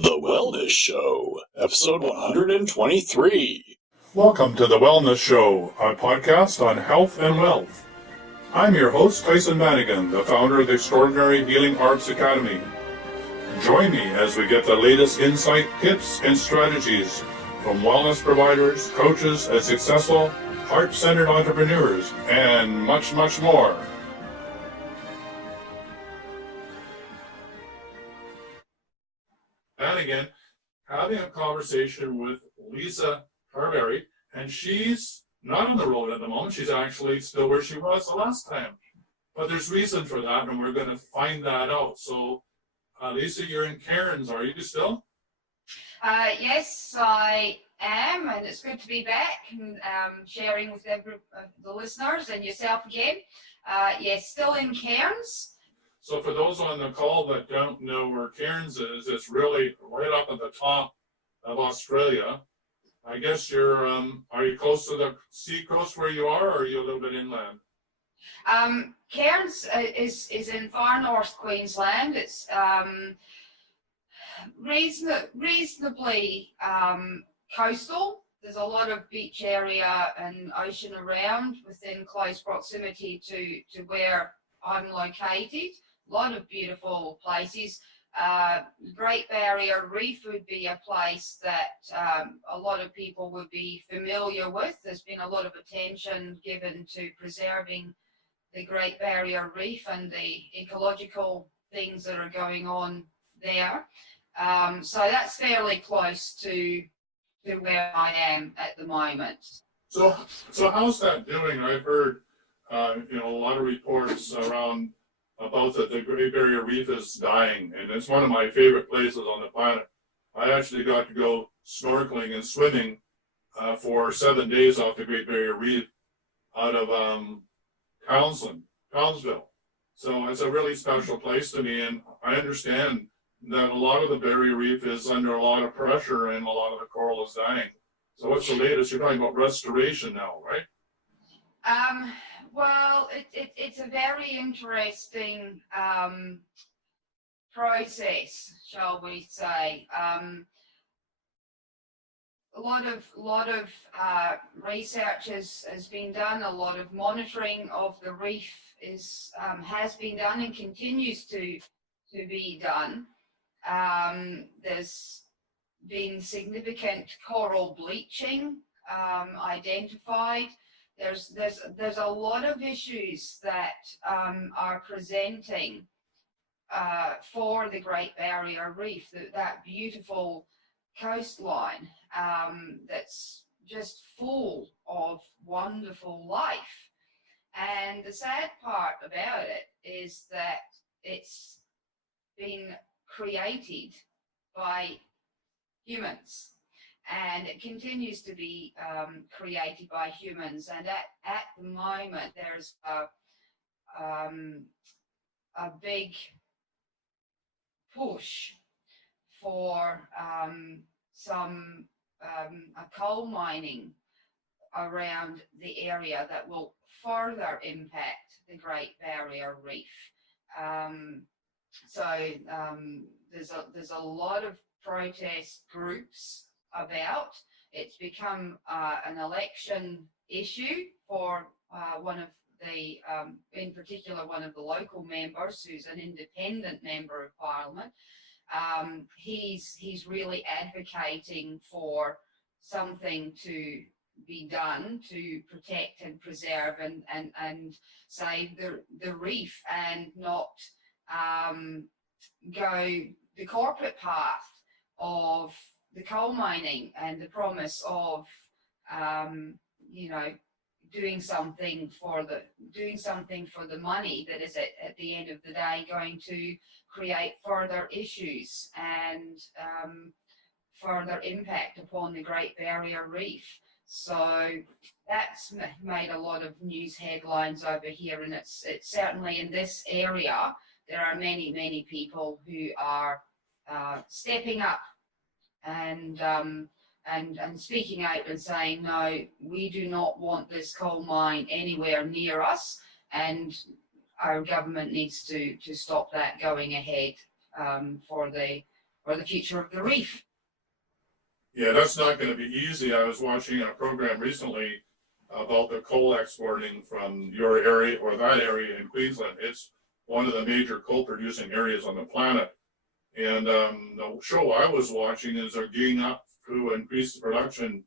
The Wellness Show, episode 123. Welcome to The Wellness Show, a podcast on health and wealth. I'm your host, Tyson Madigan, the founder of the Extraordinary Healing Arts Academy. Join me as we get the latest insight, tips, and strategies from wellness providers, coaches, and successful, heart-centered entrepreneurs, and much, much more. And again, having a conversation with Lisa Carberry, and she's not on the road at the moment. She's actually still where she was the last time. But there's reason for that, and we're going to find that out. So, Lisa, you're in Cairns, are you still? Yes, I am, and it's good to be back and sharing with the listeners and yourself again. Yes, still in Cairns. So for those on the call that don't know where Cairns is, it's really right up at the top of Australia. I guess you're, are you close to the sea coast where you are, or are you a little bit inland? Cairns is in far north Queensland. It's reasonably coastal. There's a lot of beach area and ocean around within close proximity to where I'm located. A lot of beautiful places. Great Barrier Reef would be a place that a lot of people would be familiar with. There's been a lot of attention given to preserving the Great Barrier Reef and the ecological things that are going on there. So that's fairly close to where I am at the moment. So how's that doing? I've heard a lot of reports around about that the Great Barrier Reef is dying, and it's one of my favorite places on the planet. I actually got to go snorkeling and swimming for 7 days off the Great Barrier Reef out of Townsville. So it's a really special place to me, and I understand that a lot of the Barrier Reef is under a lot of pressure and a lot of the coral is dying. So what's the latest? You're talking about restoration now, right? Well, it's a very interesting process, shall we say. A lot of research has been done. A lot of monitoring of the reef has been done and continues to be done. There's been significant coral bleaching identified. There's a lot of issues that are presenting for the Great Barrier Reef, that beautiful coastline that's just full of wonderful life. And the sad part about it is that it's been created by humans. And it continues to be created by humans. And at the moment, there's a big push for some coal mining around the area that will further impact the Great Barrier Reef. So there's a lot of protest groups about. It's become an election issue for one of the, in particular, one of the local members who's an independent member of Parliament. He's really advocating for something to be done to protect and preserve and save the reef and not go the corporate path of the coal mining and the promise of doing something for the money that is at the end of the day going to create further issues and further impact upon the Great Barrier Reef. So that's made a lot of news headlines over here, and it's certainly in this area there are many people who are stepping up and speaking out and saying, no, we do not want this coal mine anywhere near us, and our government needs to stop that going ahead for the or the future of the reef. Yeah, that's not going to be easy. I was watching a program recently about the coal exporting from your area or that area in Queensland. It's one of the major coal producing areas on the planet. And the show I was watching is they're gearing up to increase the production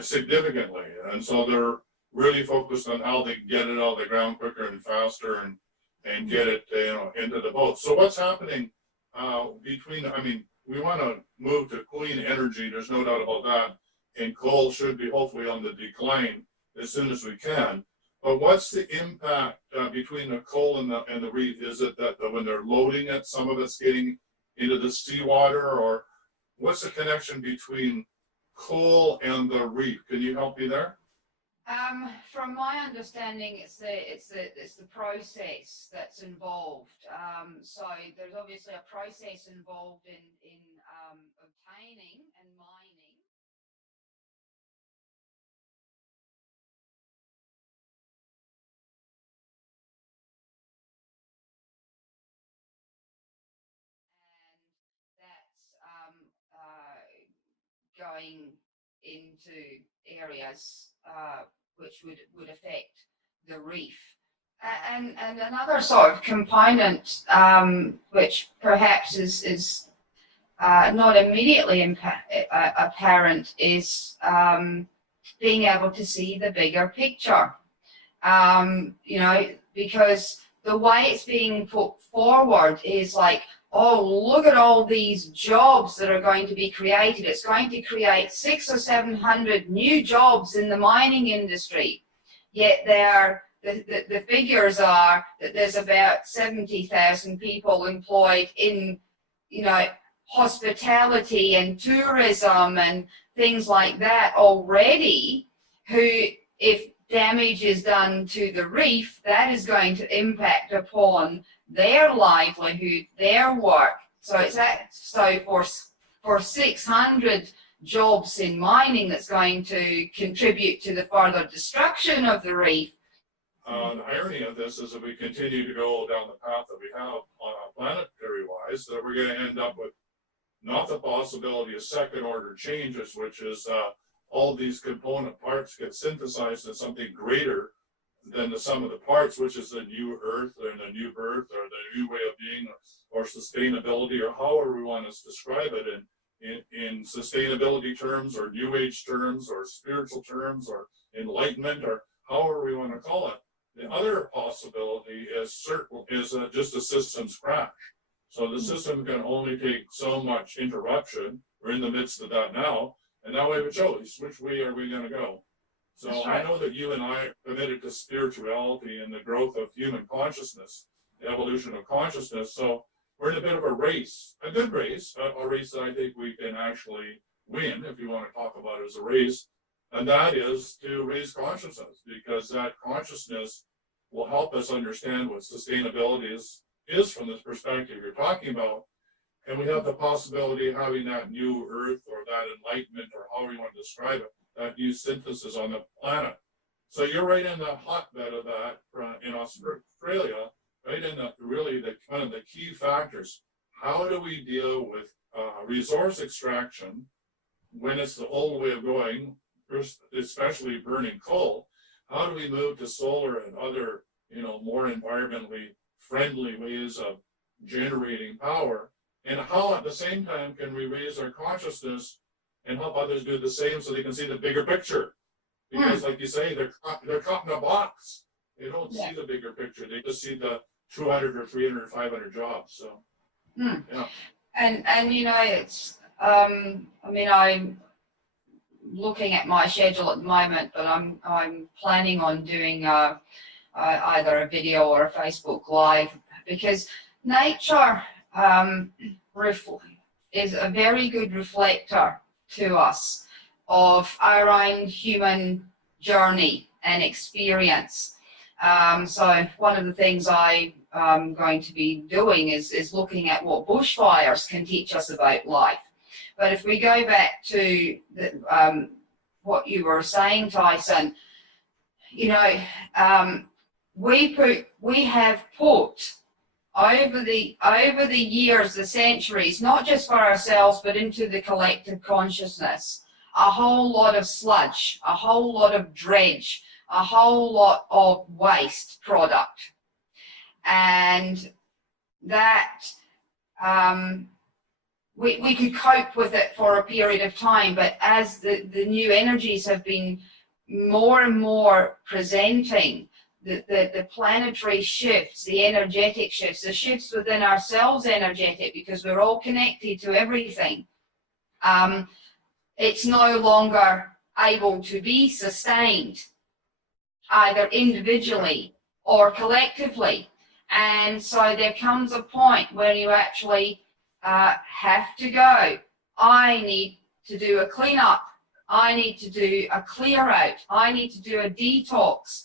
significantly. And so they're really focused on how they can get it out of the ground quicker and faster and get it into the boat. So what's happening we want to move to clean energy, there's no doubt about that, and coal should be hopefully on the decline as soon as we can. But what's the impact between the coal and the reef? Is it that when they're loading it, some of it's getting into the seawater, or what's the connection between coal and the reef? Can you help me there? From my understanding, it's the process that's involved. So there's obviously a process involved in obtaining and mining. And that's going into areas which would affect the reef. And another sort of component which perhaps is not immediately apparent is being able to see the bigger picture. Because the way it's being put forward is like, oh, look at all these jobs that are going to be created. It's going to create 600 or 700 new jobs in the mining industry. Yet the figures are that there's about 70,000 people employed in, hospitality and tourism and things like that already, who, if damage is done to the reef, that is going to impact upon their livelihood, their work. So for 600 jobs in mining, that's going to contribute to the further destruction of the reef. The irony of this is, if we continue to go down the path that we have planetary wise, that we're going to end up with not the possibility of second order changes, which is all these component parts get synthesized in something greater than the sum of the parts, which is the new earth or the new birth or the new way of being or sustainability, or however we want to describe it in sustainability terms or new age terms or spiritual terms or enlightenment or however we want to call it. The other possibility is just a systems crash. So the system can only take so much interruption. We're in the midst of that now, and now we have a choice. Which way are we going to go? So right. I know that you and I are committed to spirituality and the growth of human consciousness, the evolution of consciousness. So we're in a bit of a race, a good race, a race that I think we can actually win, if you want to talk about it as a race. And that is to raise consciousness, because that consciousness will help us understand what sustainability is from this perspective you're talking about. And we have the possibility of having that new earth or that enlightenment, or however you want to describe it, that new synthesis on the planet. So you're right in the hotbed of that in Australia, right in the kind of the key factors. How do we deal with resource extraction when it's the old way of going, especially burning coal? How do we move to solar and other, more environmentally friendly ways of generating power? And how at the same time can we raise our consciousness and help others do the same, so they can see the bigger picture? Because like you say, they're caught in a box. They don't see the bigger picture. They just see the 200 or 300 or 500 jobs. So yeah. And it's I'm looking at my schedule at the moment, but I'm planning on doing either a video or a Facebook Live, because nature is a very good reflector to us of our own human journey and experience. So one of the things I'm going to be doing is looking at what bushfires can teach us about life. But if we go back to what you were saying, Tyson, we have put over the years, the centuries, not just for ourselves, but into the collective consciousness, a whole lot of sludge, a whole lot of dredge, a whole lot of waste product. And that we could cope with it for a period of time, but as the new energies have been more and more presenting, the planetary shifts, the energetic shifts, the shifts within ourselves energetic, because we're all connected to everything, it's no longer able to be sustained either individually or collectively. And so there comes a point where you actually have to go, I need to do a cleanup, I need to do a clear out, I need to do a detox,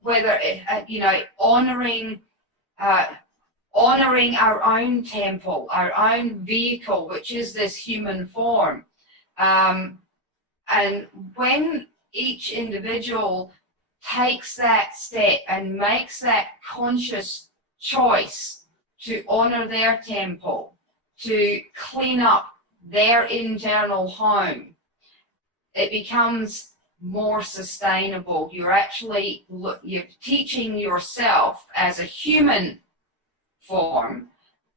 whether honoring our own temple, our own vehicle, which is this human form. And when each individual takes that step and makes that conscious choice to honor their temple, to clean up their internal home, it becomes more sustainable. You're teaching yourself as a human form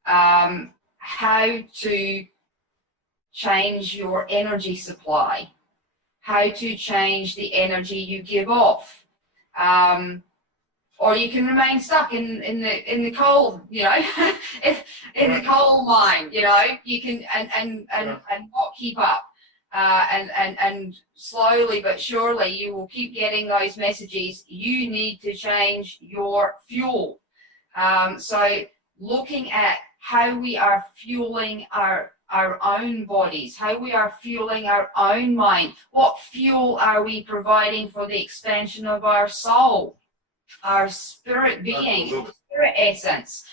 how to change your energy supply, how to change the energy you give off. Or you can remain stuck in the coal, in the coal mine, you can and not keep up. And slowly but surely you will keep getting those messages. You need to change your fuel. So looking at how we are fueling our own bodies, how we are fueling our own mind, what fuel are we providing for the expansion of our soul, our spirit being, spirit essence.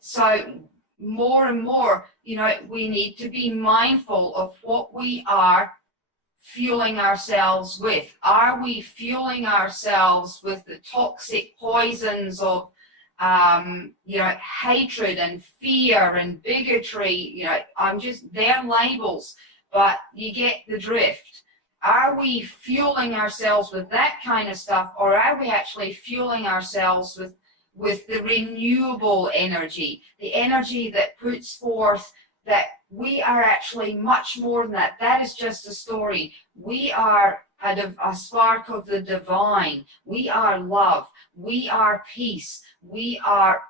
So more and more, we need to be mindful of what we are fueling ourselves with. Are we fueling ourselves with the toxic poisons of hatred and fear and bigotry? They're labels, but you get the drift. Are we fueling ourselves with that kind of stuff, or are we actually fueling ourselves with the renewable energy, the energy that puts forth that we are actually much more than that? That is just a story. We are a spark of the divine. We are love. We are peace. We are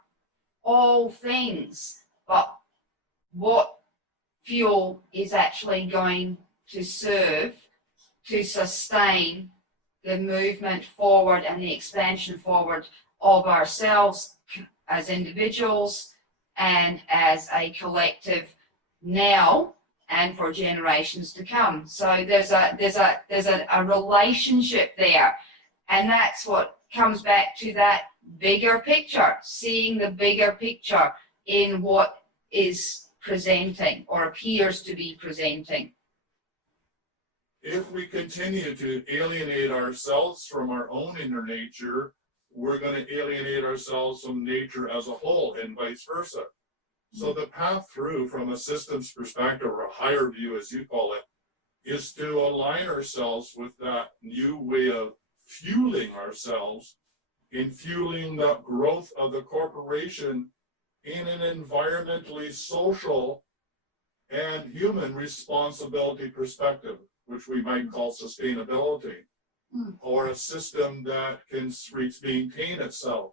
all things. But what fuel is actually going to serve to sustain the movement forward and the expansion forward of ourselves as individuals and as a collective now and for generations to come? So there's a relationship there, and that's what comes back to that bigger picture, seeing the bigger picture in what is presenting or appears to be presenting. If we continue to alienate ourselves from our own inner nature, we're going to alienate ourselves from nature as a whole, and vice versa. So the path through, from a systems perspective, or a higher view as you call it, is to align ourselves with that new way of fueling ourselves, in fueling the growth of the corporation in an environmentally social and human responsibility perspective, which we might call sustainability, or a system that can maintain itself.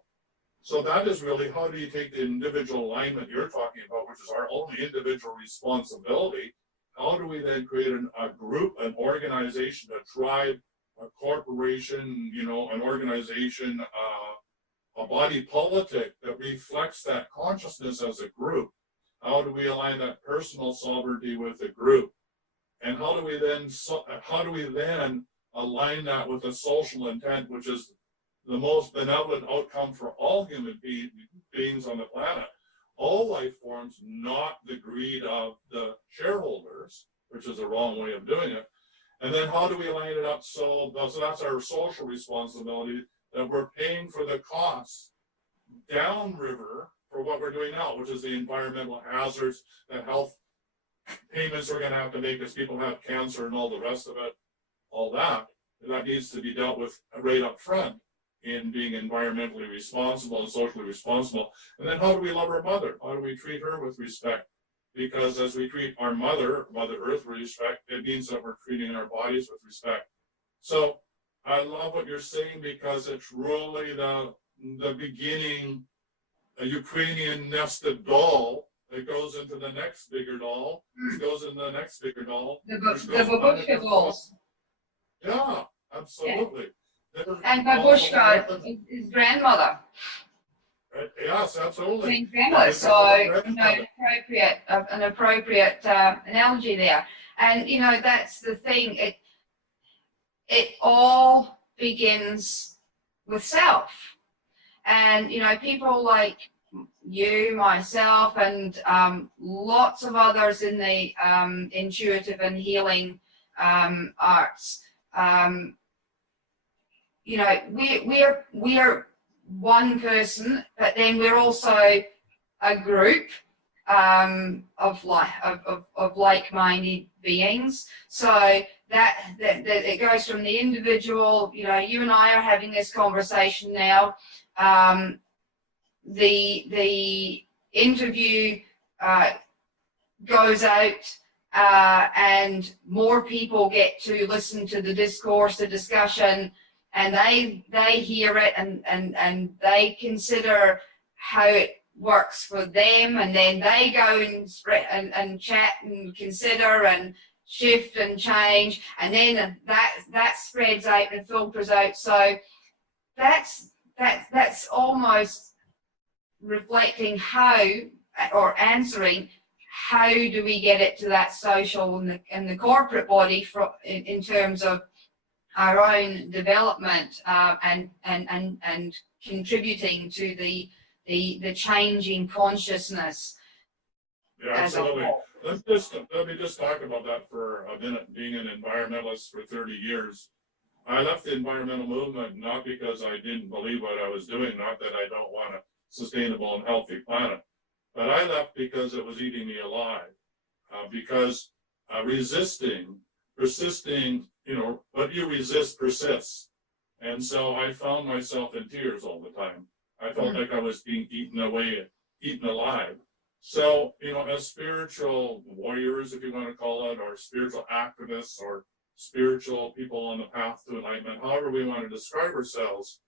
So that is really, how do you take the individual alignment you're talking about, which is our own individual responsibility? How do we then create a group, an organization, a tribe, a corporation, an organization, a body politic that reflects that consciousness as a group? How do we align that personal sovereignty with the group? And how do we then align that with a social intent, which is the most benevolent outcome for all human beings on the planet, all life forms, not the greed of the shareholders, which is the wrong way of doing it. And then how do we line it up so that's our social responsibility, that we're paying for the costs downriver for what we're doing now, which is the environmental hazards, the health payments we're going to have to make as people have cancer and all the rest of it, all that needs to be dealt with right up front in being environmentally responsible and socially responsible. And then how do we love our mother? How do we treat her with respect? Because as we treat our mother, Mother Earth, with respect, it means that we're treating our bodies with respect. So I love what you're saying, because it's really the beginning, a Ukrainian nested doll that goes into the next bigger doll, which goes into the next bigger doll. The babushka dolls. Yeah, absolutely. Yeah. And babushka is grandmother. Yes, absolutely. Grandmother. So, an appropriate analogy there. And that's the thing. It all begins with self. And people like you, myself, and lots of others in the intuitive and healing arts. We're one person, but then we're also a group of like-minded beings. So that it goes from the individual. You and I are having this conversation now. The interview goes out, and more people get to listen to the discourse, the discussion, and they hear it and they consider how it works for them, and then they go and spread and chat and consider and shift and change, and then that spreads out and filters out. So that's almost reflecting how, or answering, how do we get it to that social and the corporate body in terms of our own development and contributing to the changing consciousness. Yeah, absolutely. Let me just talk about that for a minute. Being an environmentalist for 30 years, I left the environmental movement not because I didn't believe what I was doing, not that I don't want a sustainable and healthy planet, but I left because it was eating me alive. Because persisting, what you resist persists. And so I found myself in tears all the time. I felt like I was being eaten alive. So, as spiritual warriors, if you want to call it, or spiritual activists, or spiritual people on the path to enlightenment, however we want to describe ourselves,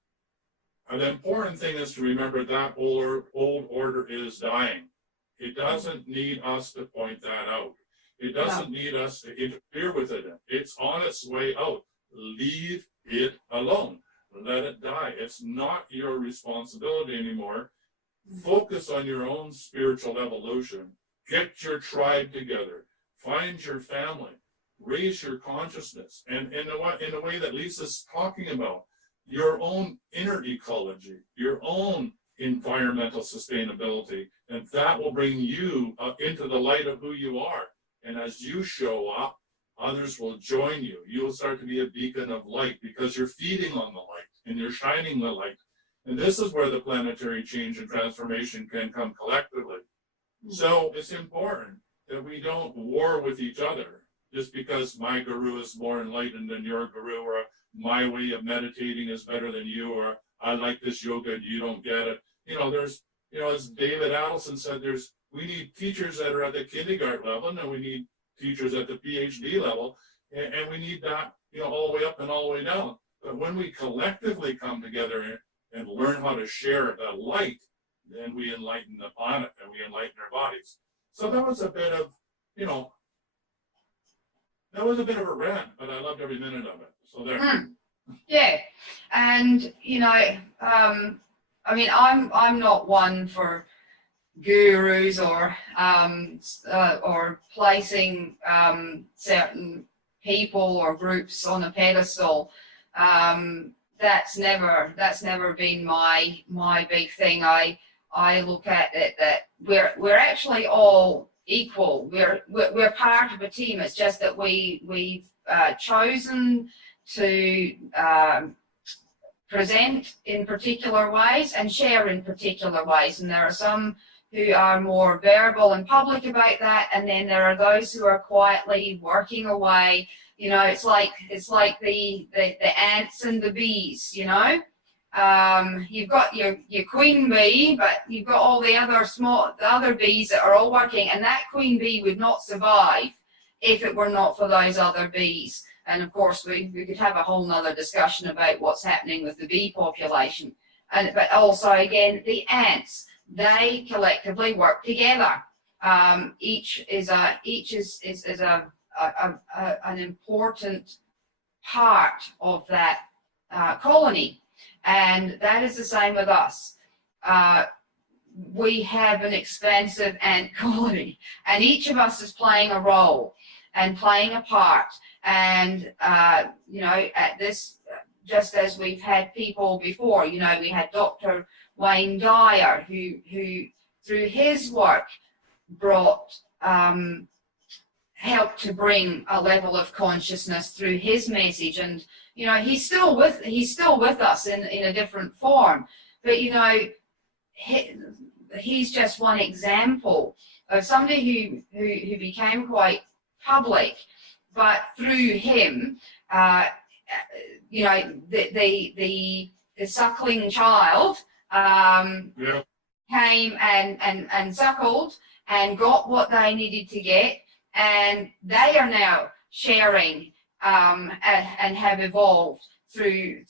the important thing is to remember that old order is dying. It doesn't need us to point that out. It doesn't need us to interfere with it. It's on its way out. Leave it alone. Let it die. It's not your responsibility anymore. Focus on your own spiritual evolution. Get your tribe together. Find your family. Raise your consciousness. And in a way that Lisa's talking about, your own inner ecology, your own environmental sustainability, and that will bring you into the light of who you are. And as you show up, others will join you. You will start to be a beacon of light because you're feeding on the light and you're shining the light. And this is where the planetary change and transformation can come collectively. So it's important that we don't war with each other just because my guru is more enlightened than your guru, or my way of meditating is better than you, or I like this yoga and you don't get it. As David Adelson said, we need teachers that are at the kindergarten level, and we need teachers at the PhD level, and we need that, all the way up and all the way down. But when we collectively come together and learn how to share the light, then we enlighten the planet and we enlighten our bodies. So that was a bit of, a rant, but I loved every minute of it. So there. Yeah, and I'm not one for gurus or placing certain people or groups on a pedestal. That's never been my big thing. I look at it that we're actually all equal. We're part of a team. It's just that we've chosen to present in particular ways and share in particular ways. And there are some who are more verbal and public about that, and then there are those who are quietly working away. You know, it's like the ants and the bees, you know. You've got your queen bee, but you've got all the other bees that are all working, and that queen bee would not survive if it were not for those other bees. And of course, we could have a whole nother discussion about what's happening with the bee population. But also, again, the ants, they collectively work together. Each is an important part of that colony. And that is the same with us. We have an expansive ant colony, and each of us is playing a role and playing a part. And, you know, at this, just as we've had people before, you know, we had Dr. Wayne Dyer, who through his work brought, helped to bring a level of consciousness through his message. And, you know, he's still with us in a different form. But, you know, he's just one example of somebody who became quite public, but through him, you know, the suckling child came and suckled and got what they needed to get, and they are now sharing and have evolved through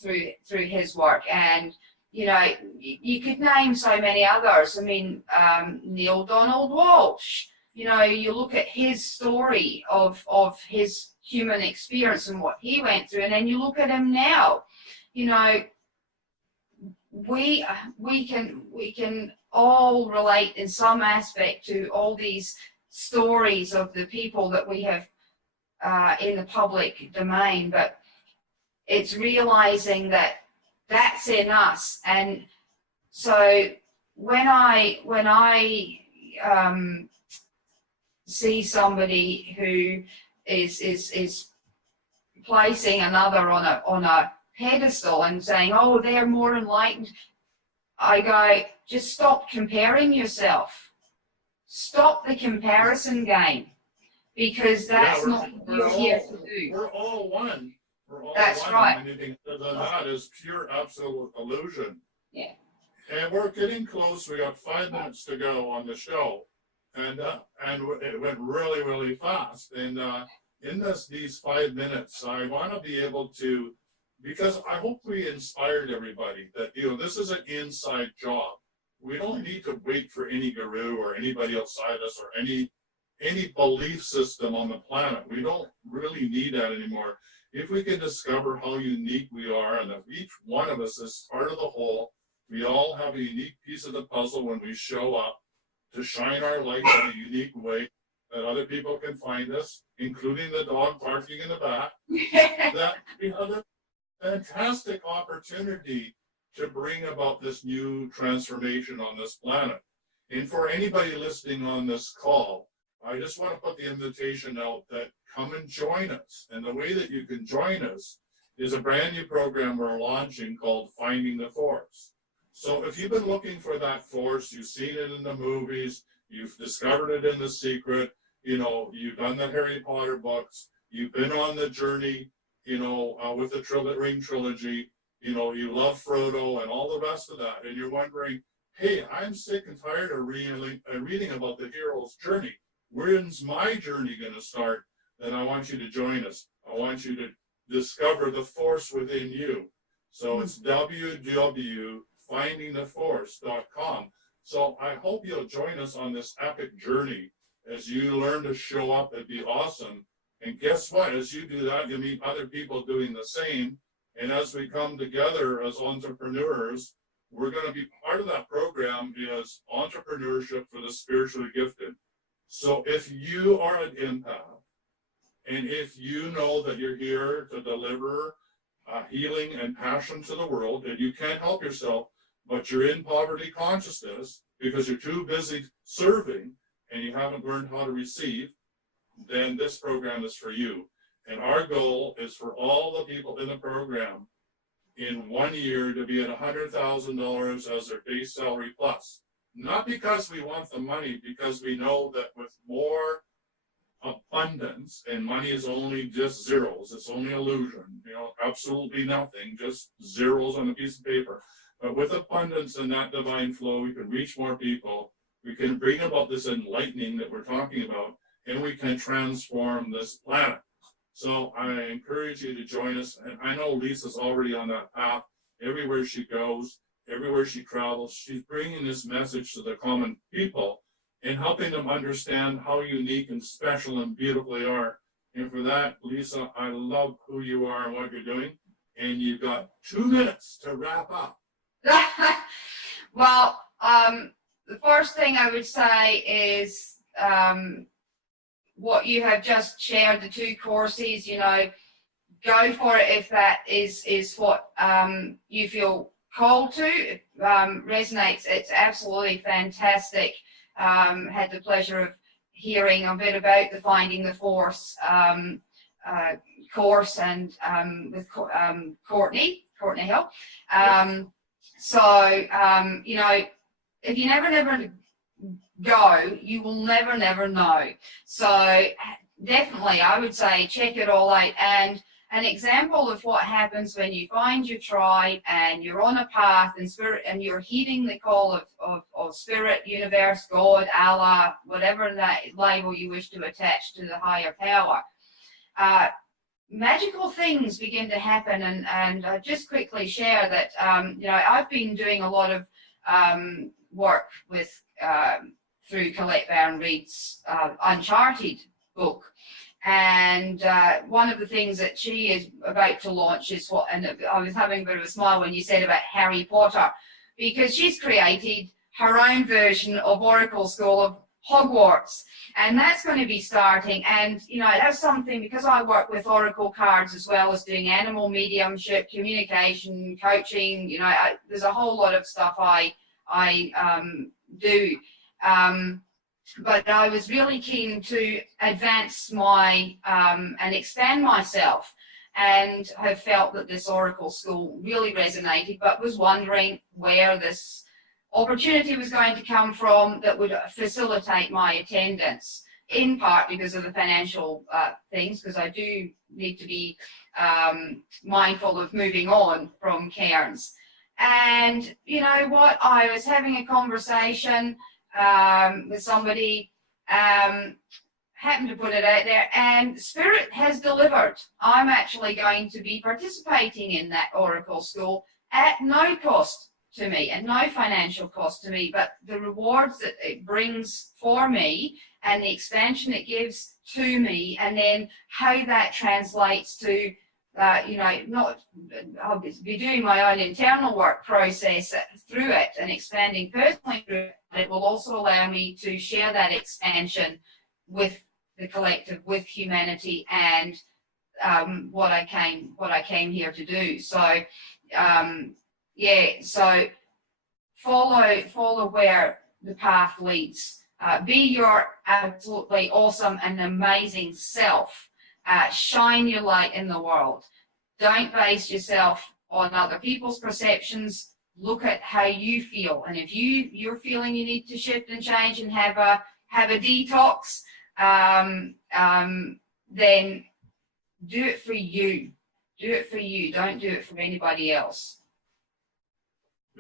his work. And you know, you could name so many others. I mean, Neil Donald Walsh. You know, you look at his story of his human experience and what he went through, and then you look at him now. You know, we can all relate in some aspect to all these stories of the people that we have in the public domain, but it's realizing that that's in us. And so when I see somebody who is placing another on a pedestal and saying, oh, they're more enlightened, I go, just stop comparing yourself. Stop the comparison game, because that's not what you're here to do. We're all one. We're all that's one. right. Anything other than that is pure absolute illusion. Yeah. And we're getting close. We got 5 minutes to go on the show, and it went really, really fast. And in these 5 minutes, I want to be able to, because I hope we inspired everybody that, you know, this is an inside job. We don't need to wait for any guru or anybody outside us or any belief system on the planet. We don't really need that anymore. If we can discover how unique we are, and if each one of us is part of the whole, we all have a unique piece of the puzzle when we show up to shine our light in a unique way that other people can find us, including the dog barking in the back, that we have a fantastic opportunity to bring about this new transformation on this planet. And for anybody listening on this call, I just want to put the invitation out that come and join us. And the way that you can join us is a brand new program we're launching called Finding the Force. So if you've been looking for that force, you've seen it in the movies, you've discovered it in The Secret, you know, you've done the Harry Potter books, you've been on the journey, you know, with the Ring trilogy, you know, you love Frodo and all the rest of that, and you're wondering, hey, I'm sick and tired of reading about the hero's journey. When's my journey going to start? Then I want you to join us. I want you to discover the force within you. So it's www.findingtheforce.com. So I hope you'll join us on this epic journey as you learn to show up and be awesome. And guess what? As you do that, you meet other people doing the same. And as we come together as entrepreneurs, we're going to be part of that program is entrepreneurship for the spiritually gifted. So if you are an empath, and if you know that you're here to deliver healing and passion to the world, and you can't help yourself, but you're in poverty consciousness because you're too busy serving and you haven't learned how to receive, then this program is for you. And our goal is for all the people in the program, in 1 year to be at $100,000 as their base salary plus. Not because we want the money, because we know that with more abundance, and money is only just zeros, it's only illusion, absolutely nothing, just zeros on a piece of paper. But with abundance and that divine flow, we can reach more people, we can bring about this enlightening that we're talking about, and we can transform this planet. So I encourage you to join us, and I know Lisa's already on that path. Everywhere she goes, everywhere she travels, she's bringing this message to the common people and helping them understand how unique and special and beautiful they are. And for that, Lisa, I love who you are and what you're doing. And you've got 2 minutes to wrap up. Well, the first thing I would say is what you have just shared, the 2 courses, go for it if that is what you feel called to. It resonates. It's absolutely fantastic. Had the pleasure of hearing a bit about the Finding the Force course and with Courtney Hill. If you never go, you will never know. So definitely, I would say check it all out. And an example of what happens when you find your tribe and you're on a path in spirit and you're heeding the call of spirit, universe, God, Allah, whatever that label you wish to attach to the higher power, magical things begin to happen. And just quickly share that, I've been doing a lot of work with through Colette Baron Reid's Uncharted book. And one of the things that she is about to launch is and I was having a bit of a smile when you said about Harry Potter, because she's created her own version of Oracle School of Hogwarts, and that's going to be starting. And that's something, because I work with Oracle cards as well as doing animal mediumship, communication, coaching. There's a whole lot of stuff I do. But I was really keen to advance my and expand myself, and have felt that this Oracle School really resonated, but was wondering where this opportunity was going to come from that would facilitate my attendance, in part because of the financial things, because I do need to be mindful of moving on from Cairns. And you know what, I was having a conversation with somebody, happened to put it out there, and Spirit has delivered. I'm actually going to be participating in that Oracle School at no cost to me, at no financial cost to me, but the rewards that it brings for me and the expansion it gives to me, and then how that translates to I'll be doing my own internal work process through it and expanding personally through it. It will also allow me to share that expansion with the collective, with humanity, and what I came here to do. So so follow where the path leads. Be your absolutely awesome and amazing self. Shine your light in the world. Don't base yourself on other people's perceptions. Look at how you feel, and if you're feeling you need to shift and change and have a detox, then do it for you. Do it for you. Don't do it for anybody else.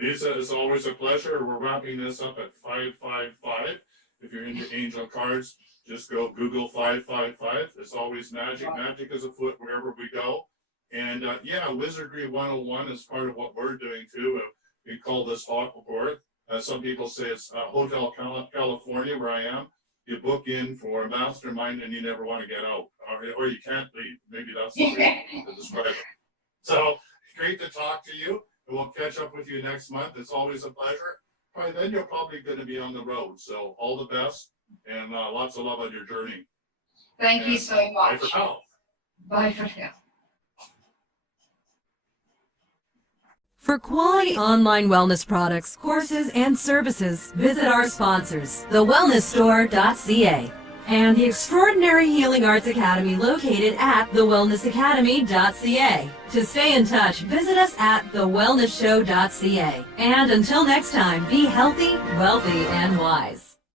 Lisa, it's always a pleasure. We're wrapping this up at 555. If you're into angel cards, just go Google 555. It's always magic. Magic is afoot wherever we go. And Wizardry 101 is part of what we're doing too. We call this Hogwarts. Some people say it's Hotel California, where I am. You book in for a mastermind and you never want to get out, or you can't leave. Maybe that's the way to describe it. So great to talk to you, and we'll catch up with you next month. It's always a pleasure. By then you're probably going to be on the road. So all the best, and lots of love on your journey. Thank you so much. Bye for now. Bye for now. For quality online wellness products, courses, and services, visit our sponsors, thewellnessstore.ca. and the Extraordinary Healing Arts Academy located at thewellnessacademy.ca. To stay in touch, visit us at thewellnessshow.ca. And until next time, be healthy, wealthy, and wise.